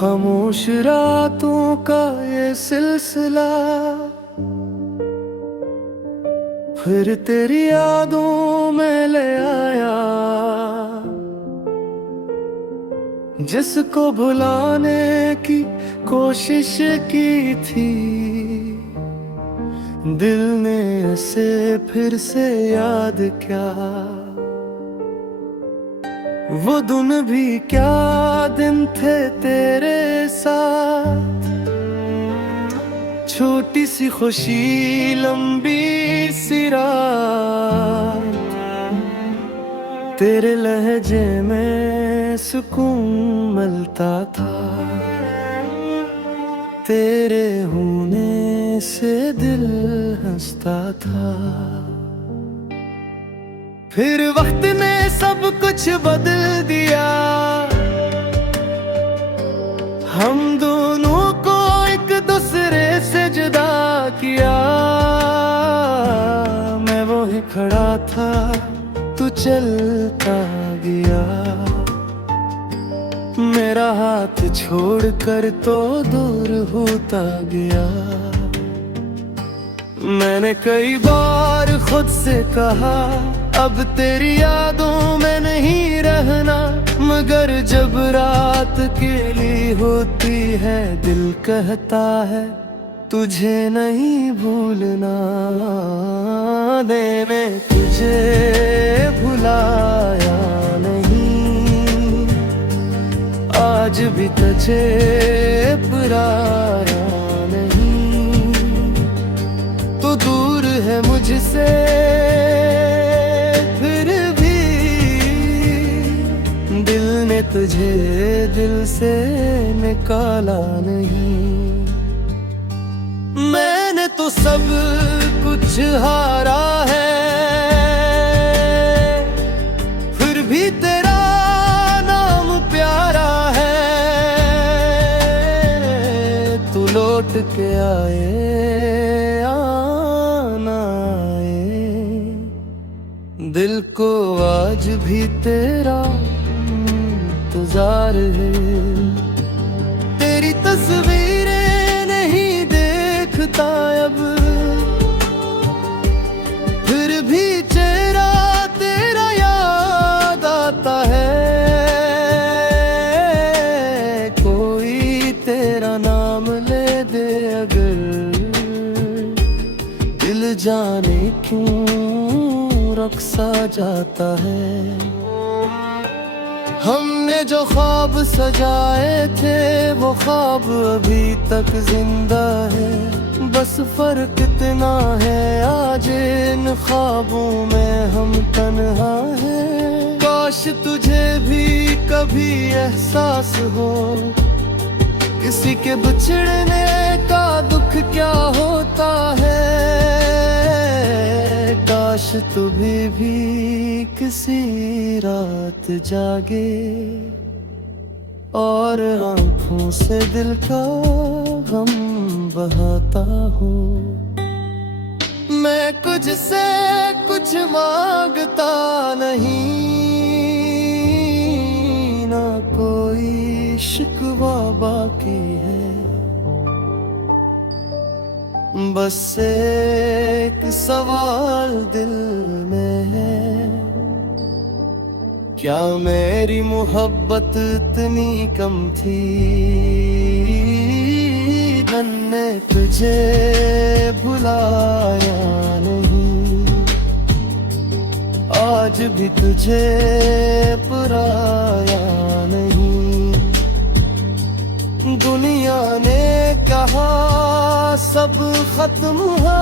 खामोश रातों का ये सिलसिला फिर तेरी यादों में ले आया, जिसको भुलाने की कोशिश की थी दिल ने उसे फिर से याद क्या। वो दिन भी क्या दिन थे तेरे साथ, छोटी सी खुशी लंबी सी रात, तेरे लहजे में सुकून मिलता था, तेरे होने से दिल हंसता था। फिर वक्त ने सब कुछ बदल दिया, हम दोनों को एक दूसरे से जुदा किया। मैं वहीं खड़ा था, तू चलता गया, मेरा हाथ छोड़कर तो दूर होता गया। मैंने कई बार खुद से कहा अब तेरी यादों में नहीं रहना, मगर जब रात अकेली होती है दिल कहता है तुझे नहीं भूलना। मैंने तुझे भुलाया नहीं, आज भी तुझे बुलाया नहीं, तू दूर है मुझसे फिर भी दिल ने तुझे दिल से निकाला नहीं। मैंने तो सब कुछ हारा है, फिर भी तेरा नाम प्यारा है। तू लौट के आए आना आए, दिल को आज भी तेरा इंतजार है। तेरी तस्वीरें नहीं देखता अब, फिर भी चेहरा तेरा याद आता है। कोई तेरा नाम ले दे अगर, दिल जाने क्यों रक्सा जाता है। हमने जो ख्वाब सजाए थे वो ख्वाब अभी तक जिंदा है, बस फर्क इतना है आज इन ख्वाबों में हम तन्हा हैं। काश तुझे भी कभी एहसास हो किसी के बिछड़ने का दुख क्या होता है। काश तू भी किसी रात जागे और आंखों से दिल का गम बहाता हो। मैं कुछ से कुछ मांगता नहीं, ना कोई शिकवा बाकी है, बस एक सवाल दिल में है, क्या मेरी मोहब्बत इतनी कम थी। मैंने तुझे भुलाया नहीं, आज भी तुझे पुराया नहीं। दुनिया ने कहा सब खत्म हुआ,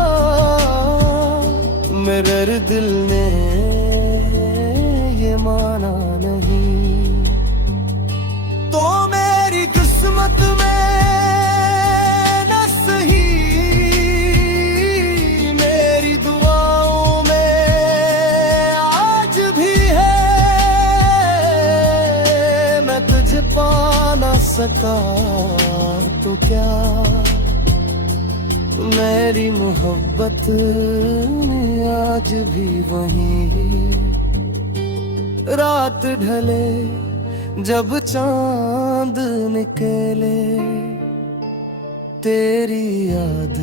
मेरे दिल ने ये माना नहीं। तो मेरी किस्मत में न सही, मेरी दुआओं में आज भी है। मैं तुझे पा ना सका तो क्या, मेरी मोहब्बत आज भी वहीं। रात ढले जब चांद निकले तेरी याद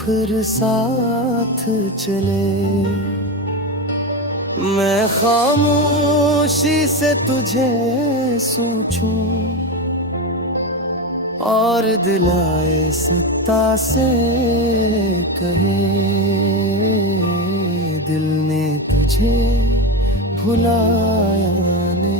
फिर साथ चले। मैं खामोशी से तुझे सोचूं और दिलाए सत्ता से कहे, दिल ने तुझे भुलाया नहीं।